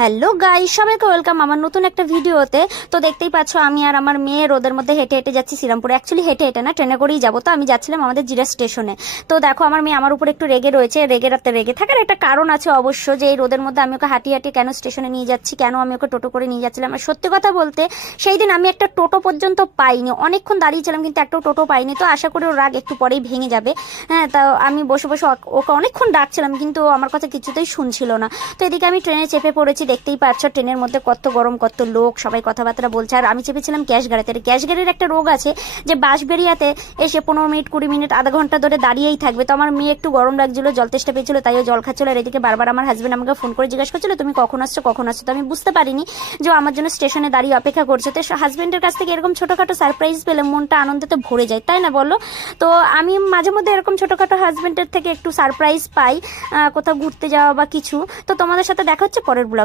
Hello guys, সবাইকে welcome আমার নতুন একটা ভিডিওতে। তো দেখতেই পাচ্ছ আমি আর আমার মেয়ে রোদের মধ্যে হেঁটে হেঁটে যাচ্ছি শ্রীরামপুরে। অ্যাকচুয়ালি হেঁটে হেঁটে না, ট্রেনে করেই যাবো। তো আমি যাচ্ছিলাম আমাদের জিরা স্টেশনে। তো দেখো আমার মেয়ে আমার উপর একটু রেগে রয়েছে। রেগে থাকার একটা কারণ আছে অবশ্য, যে এই রোদের মধ্যে আমি ওকে হাঁটিয়ে হাঁটিয়ে কেন স্টেশনে নিয়ে যাচ্ছি, কেন আমি ওকে টোটো করে নিয়ে যাচ্ছিলাম। আর সত্যি কথা বলতে সেই দিন আমি একটা টোটো পর্যন্ত পাইনি, অনেকক্ষণ দাঁড়িয়েছিলাম কিন্তু একটা টোটো পাইনি। তো আশা করি ওর রাগ একটু পরেই ভেঙে যাবে। হ্যাঁ, তা আমি বসে বসে ওকে অনেকক্ষণ ডাকছিলাম কিন্তু ও আমার কথা কিছুতেই শুনছিল না। তো এদিকে আমি ট্রেনে চেপে পড়েছি, দেখতেই পাচ্ছ ট্রেনের মধ্যে কত গরম, কত লোক, সবাই কথাবার্তা বলছে। আর আমি চেপেছিলাম ক্যাশ গাড়িতে। ক্যাশ গাড়ির একটা রোগ আছে যে বাঁশবেড়িয়াতে এসে 15 মিনিট 20 মিনিট আধা ঘন্টা ধরে দাঁড়িয়েই থাকবে। তো আমার মেয়ে একটু গরম লাগছিল, জল তেষ্টা পেয়েছিল, তাইও জল খাচ্ছিল। আর এদিকে বারবার আমার হাজবেন্ড আমাকে ফোন করে জিজ্ঞাসা করছিল তুমি কখন আসছো কখন আসছো। তো আমি বুঝতে পারিনি যে ও আমার জন্য স্টেশনে দাঁড়িয়ে অপেক্ষা করছে। তো হাজবেন্ডের কাছ থেকে এরকম ছোটখাটো সারপ্রাইজ পেলে মনটা আনন্দতে ভরে যায়, তাই না বলো? তো আমি মাঝে মধ্যে এরকম ছোটখাটো হাজবেন্ডের থেকে একটু সারপ্রাইজ পাই, কোথাও ঘুরতে যাওয়া বা কিছু। তো তোমাদের সাথে দেখা হচ্ছে পরের ব্লগ।